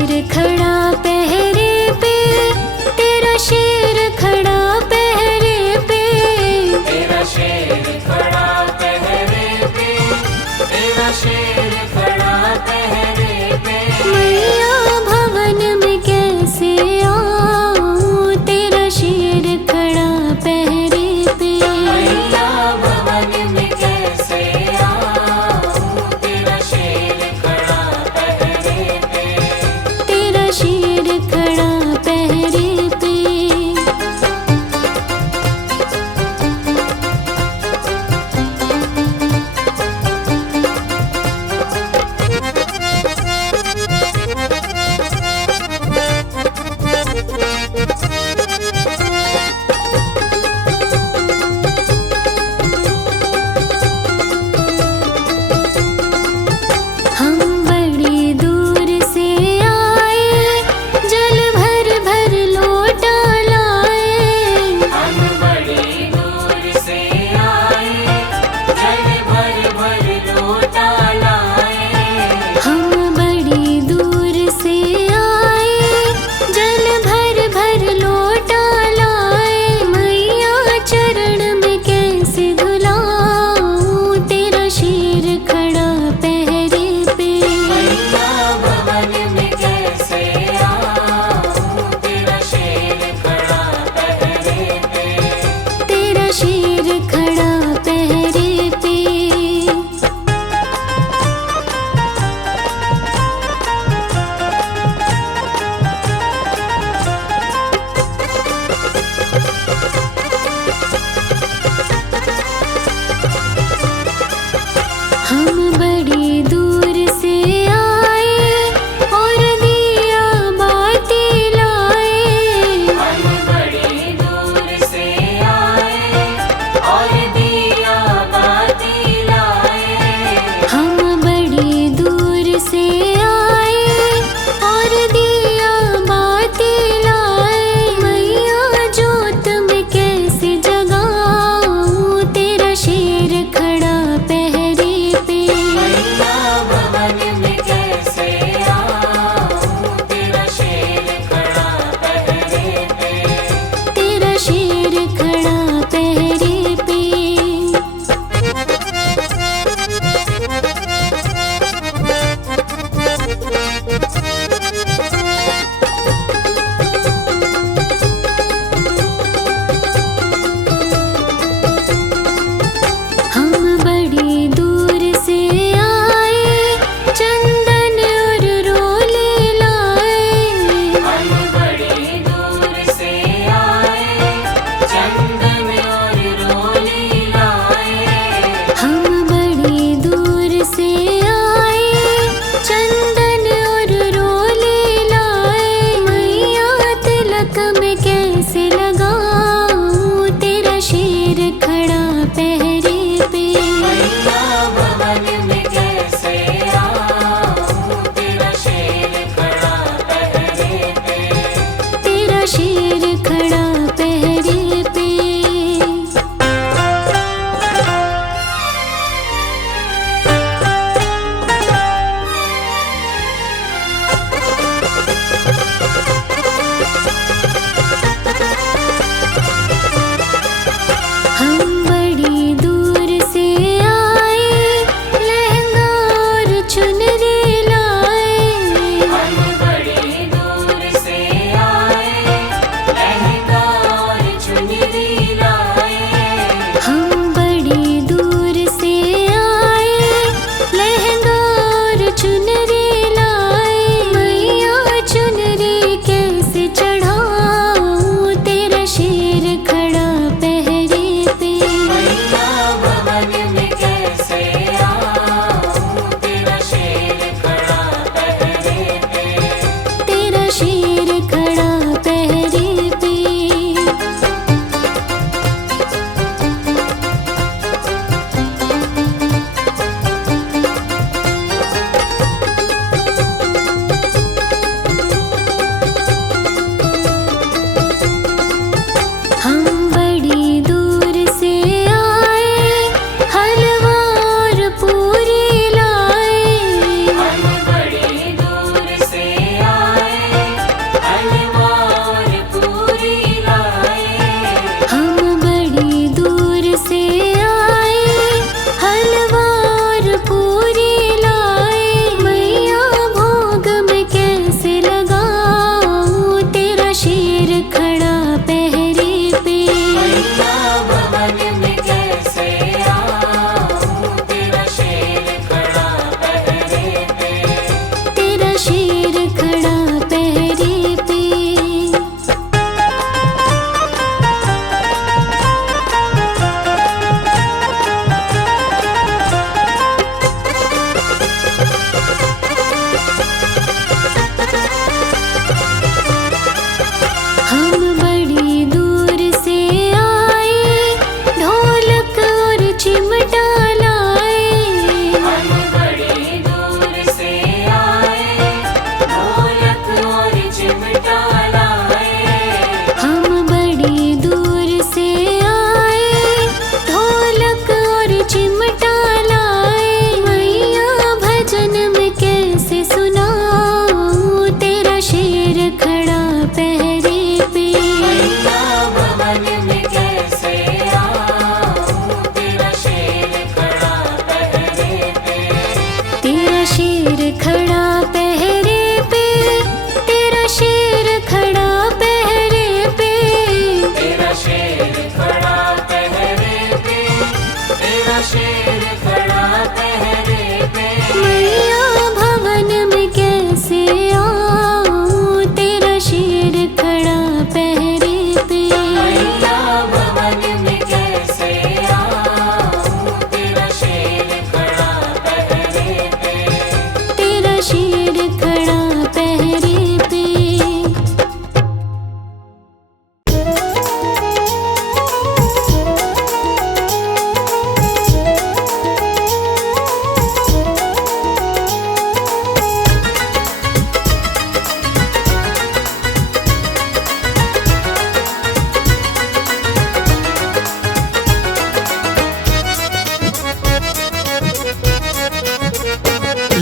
शेर खड़ा पहरे पे, तेरा शेर खड़ा पहरे पे, तेरा शेर खड़ा पहरे पे, तेरा शेर खड़ा पहरे पे। मैया भवन में कैसे आऊं, तेरा शेर खड़ा पहरे पे। मैया भवन में कैसे आऊं, तेरा शेर खड़ा पहरे पे। तेरा शेर खड़ा पहरे पे।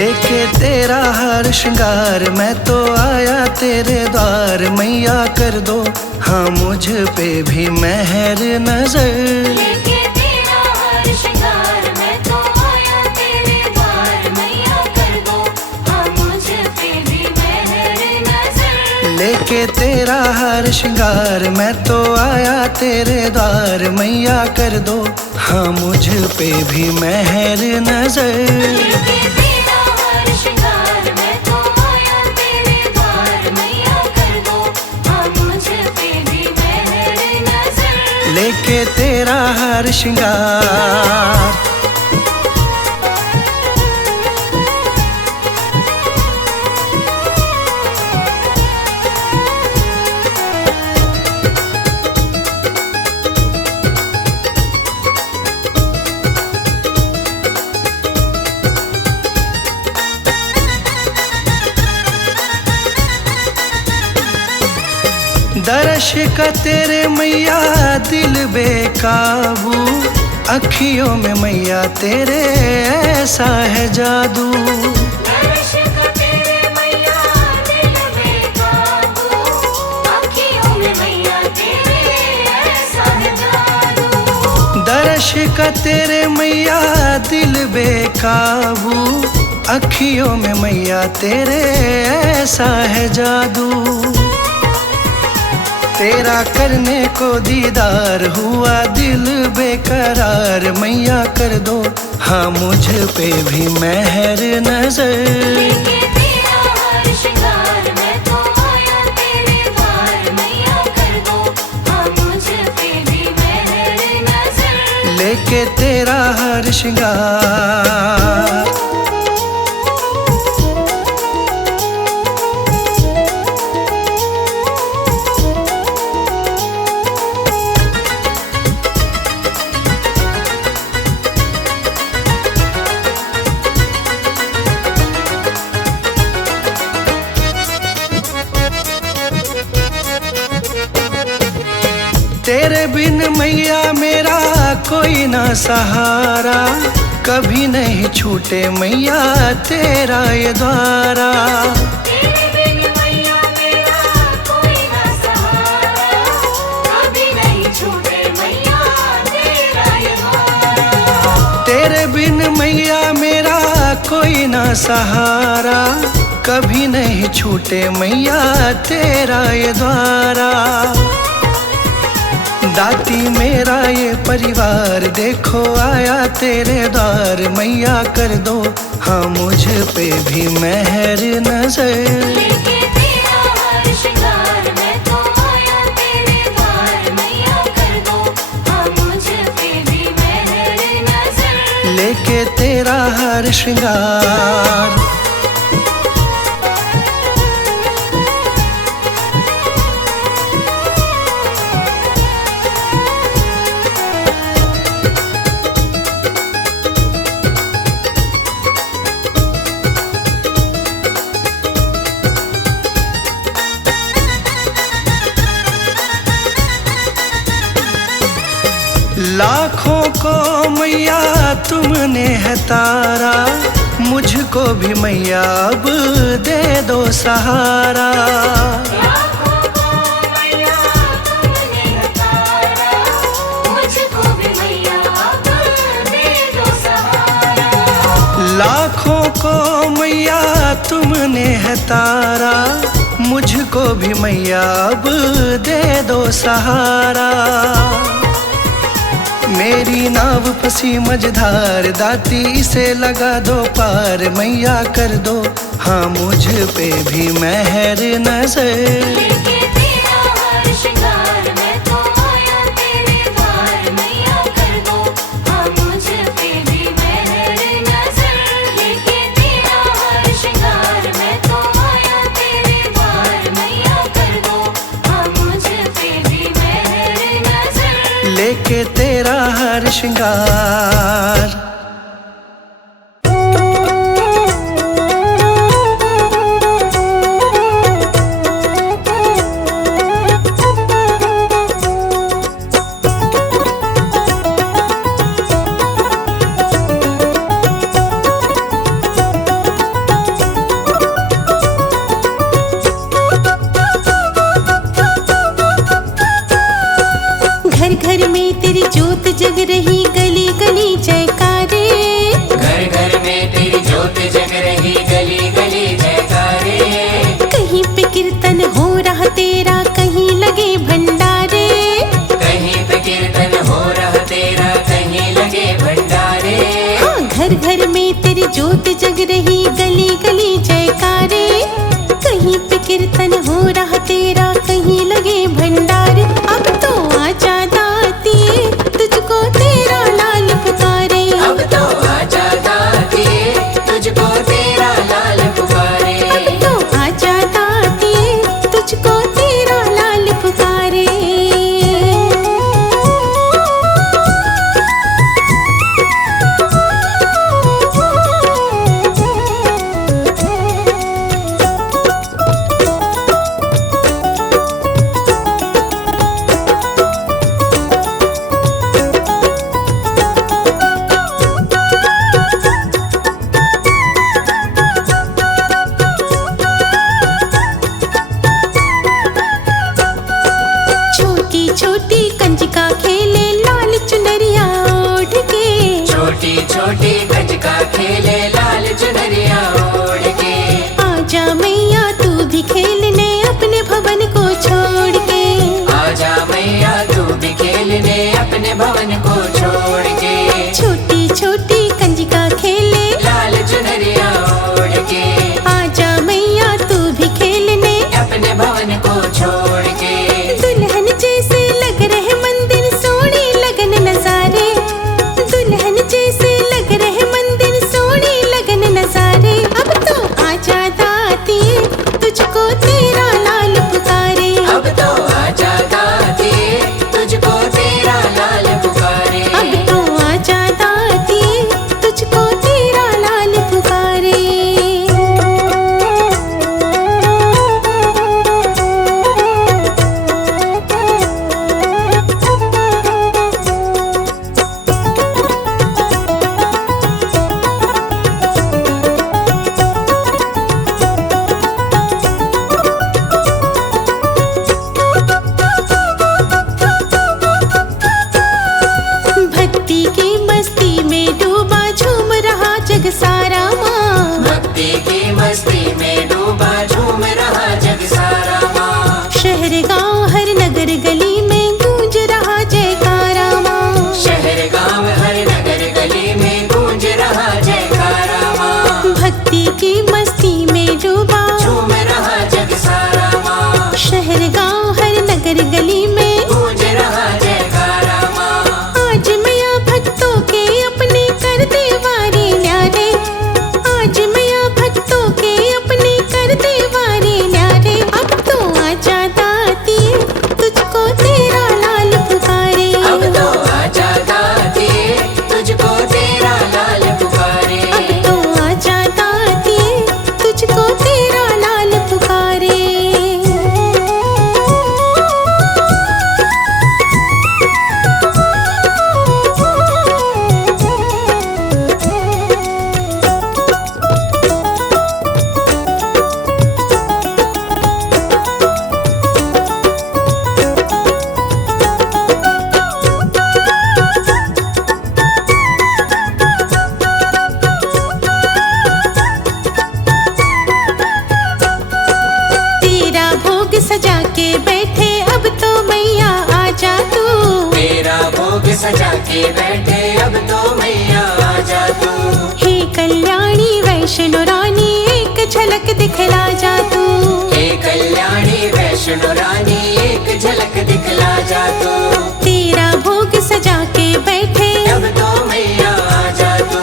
लेके तेरा हर श्रृंगार मैं तो आया तेरे द्वार। मैया कर दो हाँ मुझ पे भी मेहर नजर। लेके तेरा हर श्रृंगार मैं तो आया तेरे द्वार। मैया कर दो हाँ मुझ पे भी मेहर नजर। लेके तेरा हर श्रृंगार मैं तो आया तेरे द्वार। मैया कर दो हाँ मुझ पे भी मेहर नजर। लेके तेरा हर श्रृंगार मैं तो आया तेरे द्वार। मैया कर दो हाँ मुझ पे भी मेहर नजर। लेके तेरा हर श्रृंगार। दर्श का तेरे मैया दिल बेकाबू। अखियों में मैया तेरे ऐसा है जादू। दर्श का तेरे मैया दिल बेकाबू। अखियों में मैया तेरे ऐसा है जादू। दर्श का तेरे मैया दिल बेकाबू। अखियों में मैया तेरे ऐसा है जादू। तेरा करने को दीदार हुआ दिल बेकरार। मैया कर दो हाँ मुझ पे भी मेहर नजर। लेके तेरा हर श्रृंगार मैं तो आया तेरे द्वार। मैया कर दो हाँ मुझ पे भी मेहर नजर। लेके तेरा हर श्रृंगार। तेरे बिन मैया मेरा कोई ना सहारा। कभी नहीं छूटे मैया तेरा ये द्वारा। तेरे बिन मैया मेरा कोई ना सहारा। कभी नहीं छूटे मैया तेरा ये द्वारा। तेरे बिन मैया मेरा कोई ना सहारा। कभी नहीं छूटे मैया तेरा ये द्वारा। दाती मेरा ये परिवार देखो आया तेरे द्वार। मैया कर दो हाँ मुझ पे भी मेहर नजर। लेके तेरा हर श्रृंगार मैं तो आया तेरे द्वार। मैया कर दो हाँ मुझ पे भी मेहर नजर। लेके तेरा हर श्रृंगार। लाखों को मैया तुमने है तारा। मुझको भी मैया अब दे दो सहारा। लाखों को मैया तुमने तारा। मुझको भी मैया अब दे दो सहारा। लाखों को मैया तुमने है तारा। मुझको भी मैया अब दे दो सहारा। मेरी नाव फंसी मझधार। दाती इसे लगा दो पार। मैया कर दो हाँ मुझ पे भी मेहर नजर। लेके तेरा हर श्रृंगार मैं तो आया तेरे द्वार। मैया कर दो हाँ मुझ पे भी मेहर नजर। लेके तेरा हर श्रृंगार मैं तो आया तेरे द्वार। मैया कर दो हाँ मुझ पे भी मेहर नजर। लेके तेरा हर श्रृंगार। ज्योत जग रही गली गली जयकारे। कहीं पे कीर्तन हो रहा तेरा, कहीं लगे भंडारे। कहीं पे कीर्तन हो रहा तेरा, कहीं लगे भंडारे। हाँ, घर घर में तेरी ज्योत जग रही गली गली जयकारे। कहीं पे कीर्तन हो रहा तेरा, कहीं लगे भंडारे। अब तो आजा दाती, तुझको तेरा लाल पुकारे। अब तो आजा दाती, तुझको तेरा लाल पुकारे। अब तो आजा दाती, तुझको तेरा लाल पुकारे। छोटी छोटी कंजिका खेले लाल चुनरिया ओढ़ के। छोटी छोटी कंजका खेले लाल चुनरिया ओढ़ के। आजा मैया तू भी खेलने अपने भवन को छोड़ के। आजा मैया तू भी खेलने अपने भवन को छोड़ के। छोटी छोटी कंजिका खेले, लाल चुनरिया ओढ़ के। आजा मैया तू भी खेलने। अपने भवन को छोड़ के। दुल्हन जैसे लग रहे मंदिर, सोने लगन नजारे। दुल्हन जैसे लग रहे मंदिर, सोने लगन नजारे। अब तो आजा दाती, तुझको तेरा लाल पुकारे। अब तो आजा दाती, तुझको तेरा लाल पुकारे। अब तो आजा दाती, तुझको तेरा लाल पुकारे। भक्ति की मस्ती में डूबा झूम रहा जग सारा माँ। भक्ति की मस्ती में डूबा झूम रहा जग सारा माँ। शहर गांव हर नगर गली में गूंज रहा जयकारा माँ। शहर गांव हर नगर गली में गूंज रहा जयकारा माँ। भक्ति की मस्ती में डूबा झूम रहा जग सारा माँ। शहर गांव हर नगर गली में। गूंज रहा जयकारा माँ। आज मैया भक्तों के अपने कर दे वारे न्यारे। आज मैया भक्तों के अपने कर दे वारे न्यारे। अब तो आजा दाती, तुझको तेरा लाल पुकारे। अब तो आजा दाती, तुझको तेरा लाल पुकारे। अब तो आजा दाती, तुझको तेरा लाल पुकारे। तेरा भोग सजा के बैठे, अब तो मैया आजा तू। तेरा भोग सजा के बैठे, अब तो मैया आजा तू। हे कल्याणी वैष्णो रानी, एक झलक दिखला जा तू। हे कल्याणी वैष्णो रानी, एक झलक दिखला जा तू। तेरा भोग सजा के बैठे, अब तो मैया आजा तू।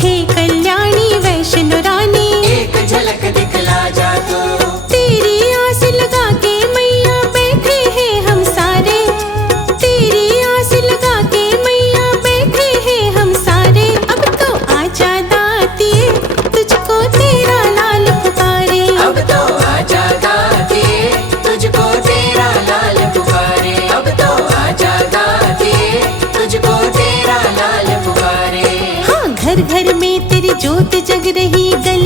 हे कल्याणी वैष्णो रानी, एक झलक दिखला जा तू। तेरी आस लगा के मैया बैठे हैं हम सारे। तेरी आस लगा के मैया बैठे हैं हम सारे। अब तो आजा दाती, तुझको तेरा लाल पुकारे। अब तो आजा दाती, तुझको तेरा लाल पुकारे। अब तो आजा दाती, तुझको तेरा लाल पुकारे। हाँ, घर घर में तेरी ज्योत जग रही गली